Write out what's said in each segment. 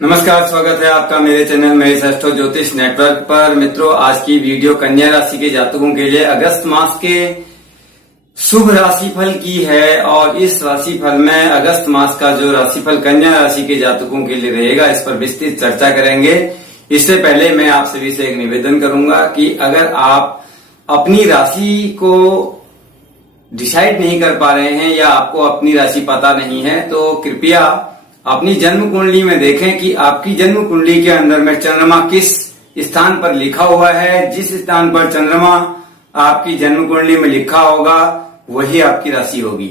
नमस्कार, स्वागत है आपका मेरे चैनल महेश एस्ट्रो ज्योतिष नेटवर्क पर। मित्रों, आज की वीडियो कन्या राशि के जातकों के लिए अगस्त मास के शुभ राशिफल की है और इस राशिफल में अगस्त मास का जो राशिफल कन्या राशि के जातकों के लिए रहेगा, इस पर विस्तृत चर्चा करेंगे। इससे पहले मैं आप सभी से एक निवेदन करूंगा कि अगर आप अपनी राशि को डिसाइड नहीं कर पा रहे हैं या आपको अपनी राशि पता नहीं है, तो कृपया अपनी जन्म कुंडली में देखें कि आपकी जन्म कुंडली के अंदर में चंद्रमा किस स्थान पर लिखा हुआ है। जिस स्थान पर चंद्रमा आपकी जन्म कुंडली में लिखा होगा वही आपकी राशि होगी।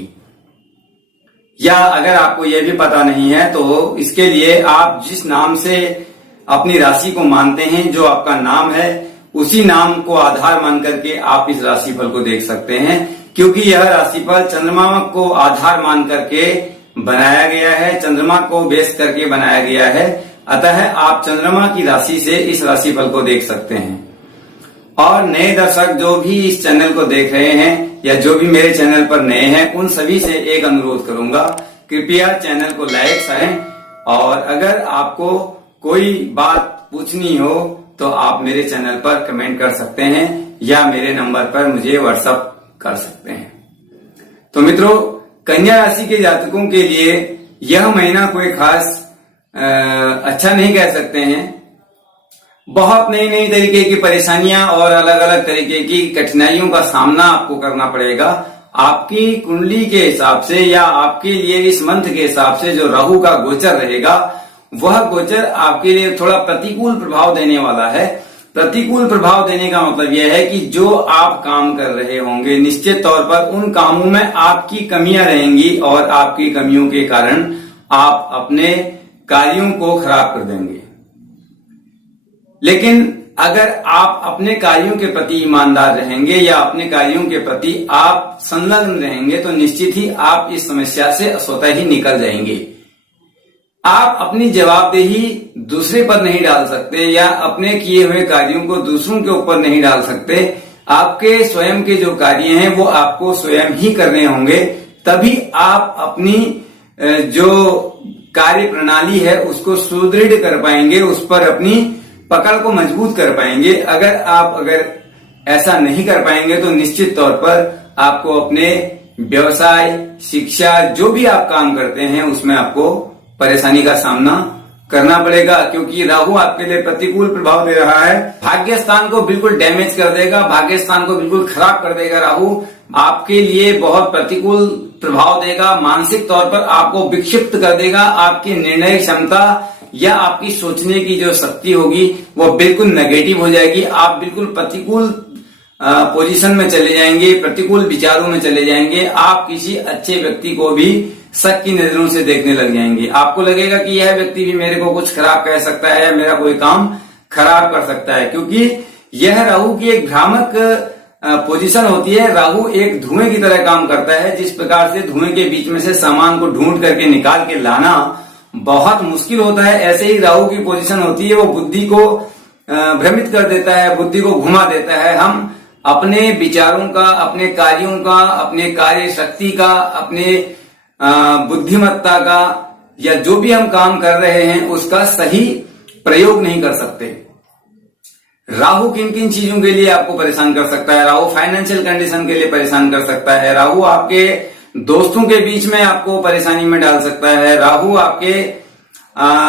या अगर आपको यह भी पता नहीं है तो इसके लिए आप जिस नाम से अपनी राशि को मानते हैं, जो आपका नाम है, उसी नाम को आधार मान करके आप इस राशिफल को देख सकते हैं, क्योंकि यह राशिफल चंद्रमा को आधार मान करके बनाया गया है, चंद्रमा को बेस करके बनाया गया है। अतः आप चंद्रमा की राशि से इस राशिफल को देख सकते हैं। और नए दर्शक जो भी इस चैनल को देख रहे हैं या जो भी मेरे चैनल पर नए हैं, उन सभी से एक अनुरोध करूंगा, कृपया चैनल को लाइक करें और अगर आपको कोई बात पूछनी हो तो आप मेरे चैनल पर कमेंट कर सकते हैं या मेरे नंबर पर मुझे व्हाट्सएप कर सकते हैं। तो मित्रों, कन्या राशि के जातकों के लिए यह महीना कोई खास अच्छा नहीं कह सकते हैं। बहुत नई नई तरीके की परेशानियां और अलग अलग तरीके की कठिनाइयों का सामना आपको करना पड़ेगा। आपकी कुंडली के हिसाब से या आपके लिए इस मंथ के हिसाब से जो राहु का गोचर रहेगा, वह गोचर आपके लिए थोड़ा प्रतिकूल प्रभाव देने वाला है। प्रतिकूल प्रभाव देने का मतलब यह है कि जो आप काम कर रहे होंगे, निश्चित तौर पर उन कामों में आपकी कमियां रहेंगी और आपकी कमियों के कारण आप अपने कार्यों को खराब कर देंगे। लेकिन अगर आप अपने कार्यों के प्रति ईमानदार रहेंगे या अपने कार्यों के प्रति आप संलग्न रहेंगे, तो निश्चित ही आप इस समस्या से स्वतः ही निकल जाएंगे। आप अपनी जवाबदेही दूसरे पर नहीं डाल सकते या अपने किए हुए कार्यों को दूसरों के ऊपर नहीं डाल सकते। आपके स्वयं के जो कार्य हैं वो आपको स्वयं ही करने होंगे, तभी आप अपनी जो कार्य प्रणाली है उसको सुदृढ़ कर पाएंगे, उस पर अपनी पकड़ को मजबूत कर पाएंगे। अगर ऐसा नहीं कर पाएंगे तो निश्चित तौर पर आपको अपने व्यवसाय, शिक्षा, जो भी आप काम करते हैं उसमें आपको परेशानी का सामना करना पड़ेगा, क्योंकि राहु आपके लिए प्रतिकूल प्रभाव दे रहा है। भाग्य स्थान को बिल्कुल डैमेज कर देगा, भाग्य स्थान को बिल्कुल खराब कर देगा। राहु आपके लिए बहुत प्रतिकूल प्रभाव देगा, मानसिक तौर पर आपको विक्षिप्त कर देगा। आपकी निर्णय क्षमता या आपकी सोचने की जो शक्ति होगी वो बिल्कुल नेगेटिव हो जाएगी। आप बिल्कुल प्रतिकूल पोजीशन में चले जाएंगे, प्रतिकूल विचारों में चले जाएंगे। आप किसी अच्छे व्यक्ति को भी शक की नजरों से देखने लग जाएंगे। आपको लगेगा कि यह व्यक्ति भी मेरे को कुछ खराब कह सकता है या मेरा कोई काम खराब कर सकता है, क्योंकि यह राहु की एक भ्रामक पोजीशन होती है। राहु एक धुएं की तरह काम करता है। जिस प्रकार से धुएं के बीच में से सामान को ढूंढ करके निकाल के लाना बहुत मुश्किल होता है, ऐसे ही राहु की पोजीशन होती है। वो बुद्धि को भ्रमित कर देता है, बुद्धि को घुमा देता है। हम अपने विचारों का, अपने कार्यों का, अपने कार्य शक्ति का, अपने बुद्धिमत्ता का या जो भी हम काम कर रहे हैं उसका सही प्रयोग नहीं कर सकते। राहु किन किन चीजों के लिए आपको परेशान कर सकता है? राहु फाइनेंशियल कंडीशन के लिए परेशान कर सकता है। राहु आपके दोस्तों के बीच में आपको परेशानी में डाल सकता है। राहु आपके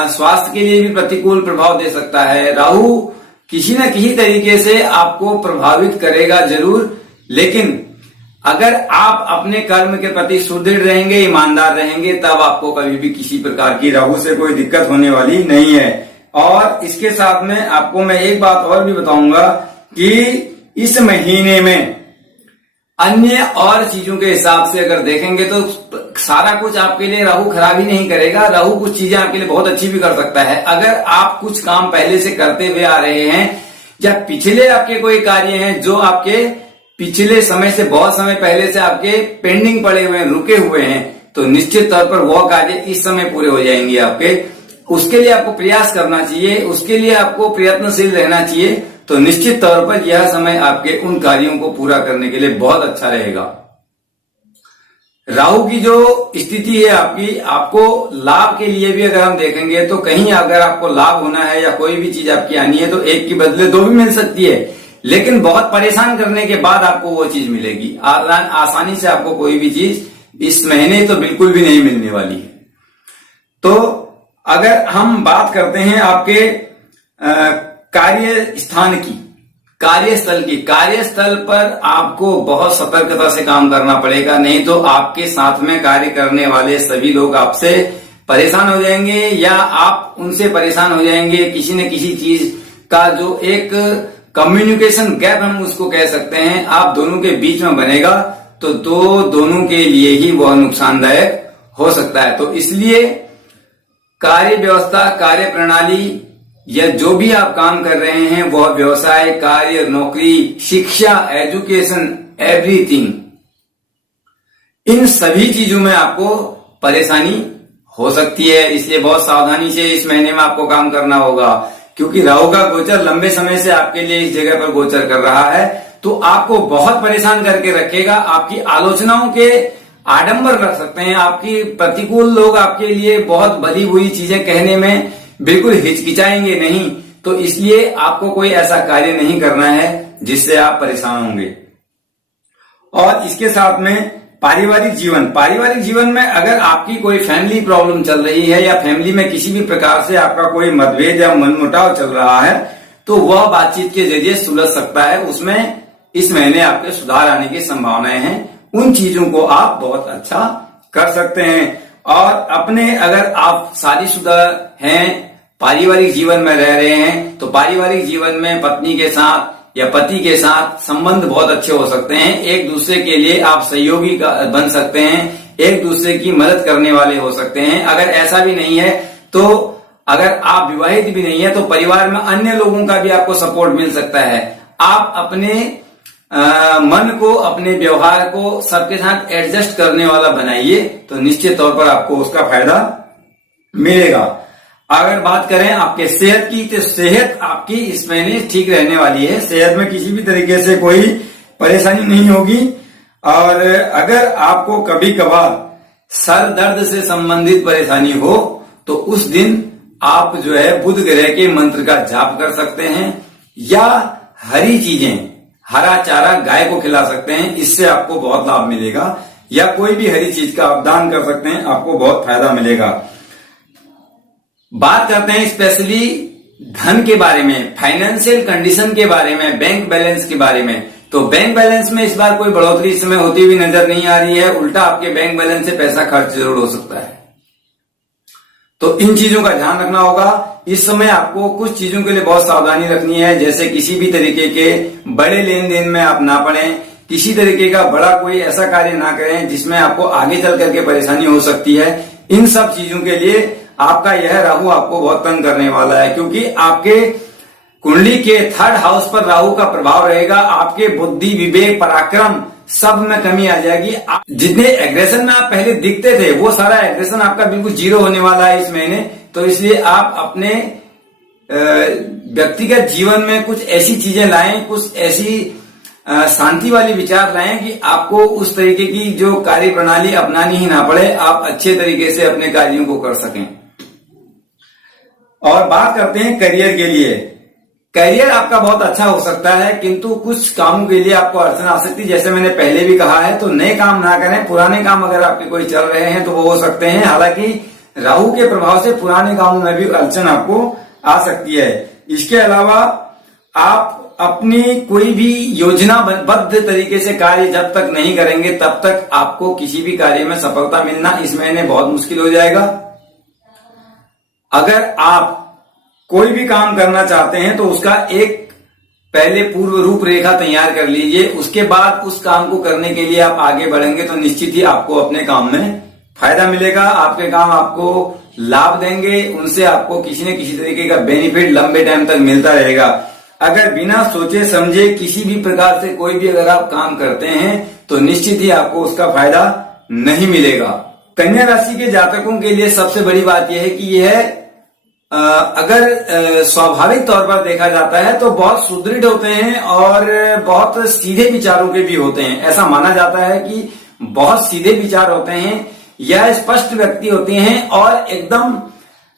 स्वास्थ्य के लिए भी प्रतिकूल प्रभाव दे सकता है। राहु किसी न किसी तरीके से आपको प्रभावित करेगा जरूर, लेकिन अगर आप अपने कर्म के प्रति सुदृढ़ रहेंगे, ईमानदार रहेंगे, तब आपको कभी भी किसी प्रकार की राहु से कोई दिक्कत होने वाली नहीं है। और इसके साथ में आपको मैं एक बात और भी बताऊंगा कि इस महीने में अन्य और चीजों के हिसाब से अगर देखेंगे तो सारा कुछ आपके लिए राहु खराब ही नहीं करेगा। राहु कुछ चीजें आपके लिए बहुत अच्छी भी कर सकता है। अगर आप कुछ काम पहले से करते हुए आ रहे हैं या पिछले आपके कोई कार्य हैं जो आपके पिछले समय से, बहुत समय पहले से आपके पेंडिंग पड़े हुए हैं, रुके हुए हैं, तो निश्चित तौर पर वह कार्य इस समय पूरे हो जाएंगे आपके। उसके लिए आपको प्रयास करना चाहिए, उसके लिए आपको प्रयत्नशील रहना चाहिए। तो निश्चित तौर पर यह समय आपके उन कार्यों को पूरा करने के लिए बहुत अच्छा रहेगा। राहु की जो स्थिति है आपकी, आपको लाभ के लिए भी अगर हम देखेंगे तो कहीं अगर आपको लाभ होना है या कोई भी चीज आपकी आनी है तो एक के बदले दो भी मिल सकती है, लेकिन बहुत परेशान करने के बाद आपको वो चीज मिलेगी। आसानी से आपको कोई भी चीज इस महीने तो बिल्कुल भी नहीं मिलने वाली है। तो अगर हम बात करते हैं आपके कार्य स्थान की, कार्यस्थल की, कार्यस्थल पर आपको बहुत सतर्कता से काम करना पड़ेगा, नहीं तो आपके साथ में कार्य करने वाले सभी लोग आपसे परेशान हो जाएंगे या आप उनसे परेशान हो जाएंगे। किसी न किसी चीज का जो एक कम्युनिकेशन गैप हम उसको कह सकते हैं, आप दोनों के बीच में बनेगा तो दोनों के लिए ही वह नुकसानदायक हो सकता है। तो इसलिए कार्य व्यवस्था, कार्य प्रणाली या जो भी आप काम कर रहे हैं वह व्यवसाय, कार्य, नौकरी, शिक्षा, एजुकेशन, एवरीथिंग, इन सभी चीजों में आपको परेशानी हो सकती है। इसलिए बहुत सावधानी से इस महीने में आपको काम करना होगा, क्योंकि राहु का गोचर लंबे समय से आपके लिए इस जगह पर गोचर कर रहा है तो आपको बहुत परेशान करके रखेगा। आपकी आलोचनाओं के आडंबर रख सकते हैं, आपकी प्रतिकूल लोग आपके लिए बहुत बड़ी बुरी चीजें कहने में बिल्कुल हिचकिचाएंगे नहीं। तो इसलिए आपको कोई ऐसा कार्य नहीं करना है जिससे आप परेशान होंगे। और इसके साथ में पारिवारिक जीवन, पारिवारिक जीवन में अगर आपकी कोई फैमिली प्रॉब्लम चल रही है या फैमिली में किसी भी प्रकार से आपका कोई मतभेद या मनमुटाव चल रहा है तो वह बातचीत के जरिए सुलझ सकता है। उसमें इस महीने आपके सुधार आने की संभावनाएं हैं। उन चीजों को आप बहुत अच्छा कर सकते हैं। और अपने अगर आप शादीशुदा हैं, पारिवारिक जीवन में रह रहे हैं तो पारिवारिक जीवन में पत्नी के साथ या पति के साथ संबंध बहुत अच्छे हो सकते हैं। एक दूसरे के लिए आप सहयोगी बन सकते हैं, एक दूसरे की मदद करने वाले हो सकते हैं। अगर ऐसा भी नहीं है तो अगर आप विवाहित भी नहीं है तो परिवार में अन्य लोगों का भी आपको सपोर्ट मिल सकता है। आप अपने मन को, अपने व्यवहार को सबके साथ एडजस्ट करने वाला बनाइए तो निश्चित तौर पर आपको उसका फायदा मिलेगा। अगर बात करें आपके सेहत की तो सेहत आपकी इस महीने ठीक रहने वाली है। सेहत में किसी भी तरीके से कोई परेशानी नहीं होगी। और अगर आपको कभी कभार सर दर्द से संबंधित परेशानी हो तो उस दिन आप जो है बुध ग्रह के मंत्र का जाप कर सकते हैं या हरी चीजें, हरा चारा गाय को खिला सकते हैं, इससे आपको बहुत लाभ मिलेगा। या कोई भी हरी चीज का आप दान कर सकते हैं, आपको बहुत फायदा मिलेगा। बात करते हैं स्पेशली धन के बारे में, फाइनेंशियल कंडीशन के बारे में, बैंक बैलेंस के बारे में। तो बैंक बैलेंस में इस बार कोई बढ़ोतरी इस समय होती हुई नजर नहीं आ रही है, उल्टा आपके बैंक बैलेंस से पैसा खर्च जरूर हो सकता है। तो इन चीजों का ध्यान रखना होगा। इस समय आपको कुछ चीजों के लिए बहुत सावधानी रखनी है, जैसे किसी भी तरीके के बड़े लेन देन में आप ना पड़े, किसी तरीके का बड़ा कोई ऐसा कार्य ना करें जिसमें आपको आगे चल करके परेशानी हो सकती है। इन सब चीजों के लिए आपका यह राहु आपको बहुत तंग करने वाला है, क्योंकि आपके कुंडली के 3rd हाउस पर राहु का प्रभाव रहेगा। आपके बुद्धि, विवेक, पराक्रम सब में कमी आ जाएगी। जितने एग्रेशन में आप पहले दिखते थे वो सारा एग्रेशन आपका बिल्कुल जीरो होने वाला है इस महीने। तो इसलिए आप अपने व्यक्तिगत जीवन में कुछ ऐसी चीजें लाएं, कुछ ऐसी शांति वाली विचार लाएं कि आपको उस तरीके की जो कार्य प्रणाली अपनानी ही ना पड़े, आप अच्छे तरीके से अपने कार्यों को कर सकें। और बात करते हैं करियर के लिए। करियर आपका बहुत अच्छा हो सकता है, किंतु कुछ कामों के लिए आपको अड़चन आ सकती है। जैसे मैंने पहले भी कहा है, तो नए काम ना करें, पुराने काम अगर आपके कोई चल रहे हैं तो वो हो सकते हैं। हालांकि राहु के प्रभाव से पुराने कामों में भी अड़चन आपको आ सकती है। इसके अलावा आप अपनी कोई भी योजनाबद्ध तरीके से कार्य जब तक नहीं करेंगे तब तक आपको किसी भी कार्य में सफलता मिलना इस महीने बहुत मुश्किल हो जाएगा। अगर आप कोई भी काम करना चाहते हैं तो उसका एक पहले पूर्व रूपरेखा तैयार कर लीजिए, उसके बाद उस काम को करने के लिए आप आगे बढ़ेंगे तो निश्चित ही आपको अपने काम में फायदा मिलेगा। आपके काम आपको लाभ देंगे, उनसे आपको किसी न किसी तरीके का बेनिफिट लंबे टाइम तक मिलता रहेगा। अगर बिना सोचे समझे किसी भी प्रकार से कोई भी अगर आप काम करते हैं तो निश्चित ही आपको उसका फायदा नहीं मिलेगा। कन्या राशि के जातकों के लिए सबसे बड़ी बात यह है कि यह अगर स्वाभाविक तौर पर देखा जाता है तो बहुत सुदृढ़ होते हैं और बहुत सीधे विचारों के भी होते हैं। ऐसा माना जाता है कि बहुत सीधे विचार होते हैं, यह स्पष्ट व्यक्ति होते हैं और एकदम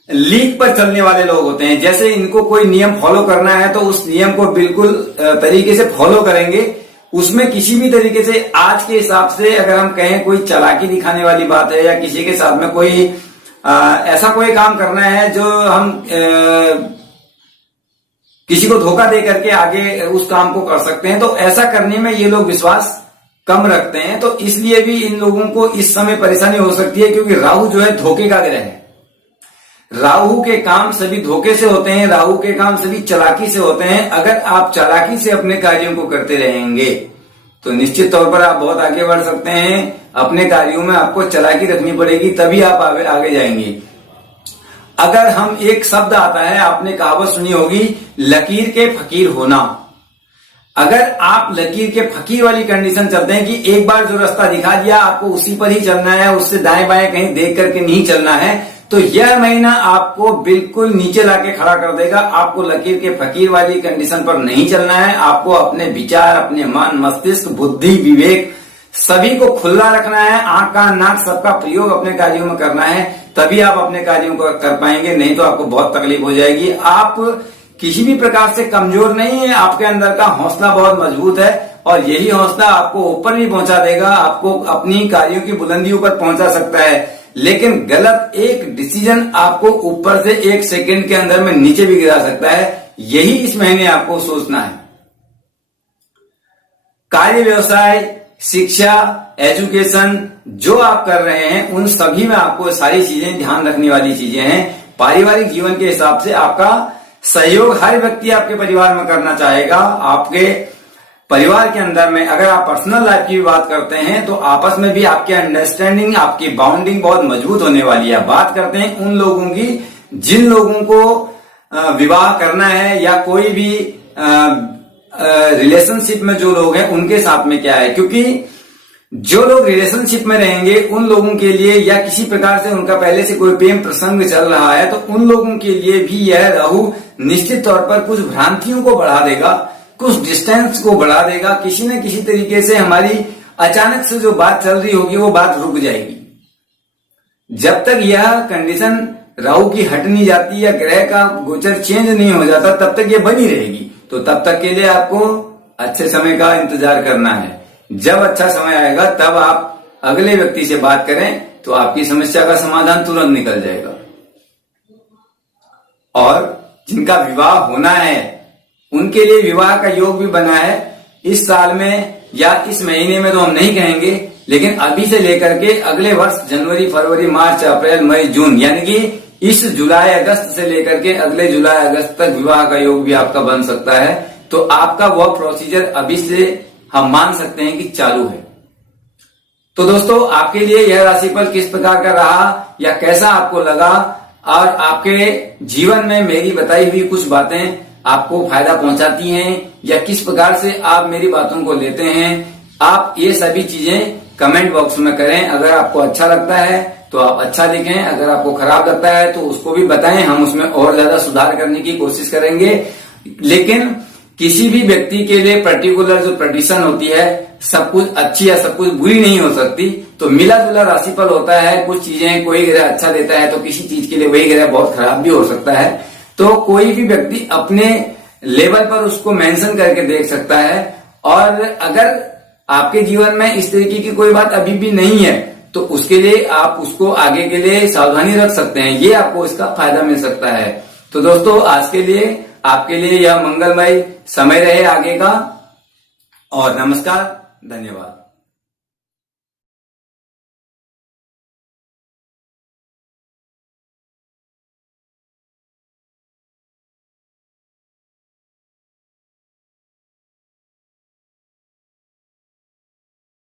लीक पर चलने वाले लोग होते हैं। जैसे इनको कोई नियम फॉलो करना है तो उस नियम को बिल्कुल तरीके से फॉलो करेंगे, उसमें किसी भी तरीके से आज के हिसाब से अगर हम कहें कोई चालाकी दिखाने वाली बात है या किसी के साथ में कोई ऐसा कोई काम करना है जो हम किसी को धोखा दे करके आगे उस काम को कर सकते हैं, तो ऐसा करने में ये लोग विश्वास कम रखते हैं। तो इसलिए भी इन लोगों को इस समय परेशानी हो सकती है, क्योंकि राहु जो है धोखे का ग्रह है। राहु के काम सभी धोखे से होते हैं, राहु के काम सभी चालाकी से होते हैं। अगर आप चालाकी से अपने कार्यों को करते रहेंगे तो निश्चित तौर पर आप बहुत आगे बढ़ सकते हैं। अपने कार्यों में आपको चालाकी रखनी पड़ेगी, तभी आप आगे जाएंगे। अगर हम एक शब्द आता है, आपने कहावत सुनी होगी, लकीर के फकीर होना। अगर आप लकीर के फकीर वाली कंडीशन चलते हैं कि एक बार जो रास्ता दिखा दिया आपको उसी पर ही चलना है, उससे दाएं बाएं कहीं देख करके नहीं चलना है, तो यह महीना आपको बिल्कुल नीचे लाके खड़ा कर देगा। आपको लकीर के फकीर वाली कंडीशन पर नहीं चलना है। आपको अपने विचार, अपने मन, मस्तिष्क, बुद्धि, विवेक सभी को खुला रखना है। आंख, कान, नाक सबका प्रयोग अपने कार्यों में करना है, तभी आप अपने कार्यों को कर पाएंगे, नहीं तो आपको बहुत तकलीफ हो जाएगी। आप किसी भी प्रकार से कमजोर नहीं है, आपके अंदर का हौसला बहुत मजबूत है और यही हौसला आपको ऊपर भी पहुंचा देगा, आपको अपनी कार्यों की बुलंदियों पर पहुंचा सकता है। लेकिन गलत एक डिसीजन आपको ऊपर से एक सेकंड के अंदर में नीचे भी गिरा सकता है। यही इस महीने आपको सोचना है। कार्य, व्यवसाय, शिक्षा, एजुकेशन जो आप कर रहे हैं उन सभी में आपको सारी चीजें ध्यान रखने वाली चीजें हैं। पारिवारिक जीवन के हिसाब से आपका सहयोग हर व्यक्ति आपके परिवार में करना चाहेगा। आपके परिवार के अंदर में अगर आप पर्सनल लाइफ की भी बात करते हैं तो आपस में भी आपकी अंडरस्टैंडिंग, आपकी बाउंडिंग बहुत मजबूत होने वाली है। बात करते हैं उन लोगों की जिन लोगों को विवाह करना है या कोई भी रिलेशनशिप में जो लोग हैं उनके साथ में क्या है, क्योंकि जो लोग रिलेशनशिप में रहेंगे उन लोगों के लिए या किसी प्रकार से उनका पहले से कोई प्रेम प्रसंग चल रहा है तो उन लोगों के लिए भी यह राहु निश्चित तौर पर कुछ भ्रांतियों को बढ़ा देगा, कुछ डिस्टेंस को बढ़ा देगा। किसी न किसी तरीके से हमारी अचानक से जो बात चल रही होगी वो बात रुक जाएगी। जब तक यह कंडीशन राहु की हट नहीं जाती या ग्रह का गोचर चेंज नहीं हो जाता तब तक ये बनी रहेगी। तो तब तक के लिए आपको अच्छे समय का इंतजार करना है। जब अच्छा समय आएगा तब आप अगले व्यक्ति से बात करें तो आपकी समस्या का समाधान तुरंत निकल जाएगा। और जिनका विवाह होना है उनके लिए विवाह का योग भी बना है। इस साल में या इस महीने में तो हम नहीं कहेंगे, लेकिन अभी से लेकर के अगले वर्ष जनवरी, फरवरी, मार्च, अप्रैल, मई, जून यानी कि इस जुलाई अगस्त से लेकर के अगले जुलाई अगस्त तक विवाह का योग भी आपका बन सकता है। तो आपका वह प्रोसीजर अभी से हम मान सकते हैं कि चालू है। तो दोस्तों, आपके लिए यह राशिफल किस प्रकार का रहा या कैसा आपको लगा और आपके जीवन में मेरी बताई हुई कुछ बातें आपको फायदा पहुंचाती हैं या किस प्रकार से आप मेरी बातों को लेते हैं, आप ये सभी चीजें कमेंट बॉक्स में करें। अगर आपको अच्छा लगता है तो आप अच्छा लिखें, अगर आपको खराब लगता है तो उसको भी बताएं, हम उसमें और ज्यादा सुधार करने की कोशिश करेंगे। लेकिन किसी भी व्यक्ति के लिए पर्टिकुलर जो प्रेडिक्शन होती है सब कुछ अच्छी या सब कुछ बुरी नहीं हो सकती। तो मिला जुला राशिफल होता है, कुछ चीजें कोई ग्रह अच्छा देता है तो किसी चीज के लिए वही ग्रह बहुत खराब भी हो सकता है। तो कोई भी व्यक्ति अपने लेवल पर उसको मेंशन करके देख सकता है। और अगर आपके जीवन में इस तरीके की कोई बात अभी भी नहीं है तो उसके लिए आप उसको आगे के लिए सावधानी रख सकते हैं, ये आपको इसका फायदा मिल सकता है। तो दोस्तों, आज के लिए आपके लिए यह मंगलमय समय रहे आगे का। और नमस्कार, धन्यवाद।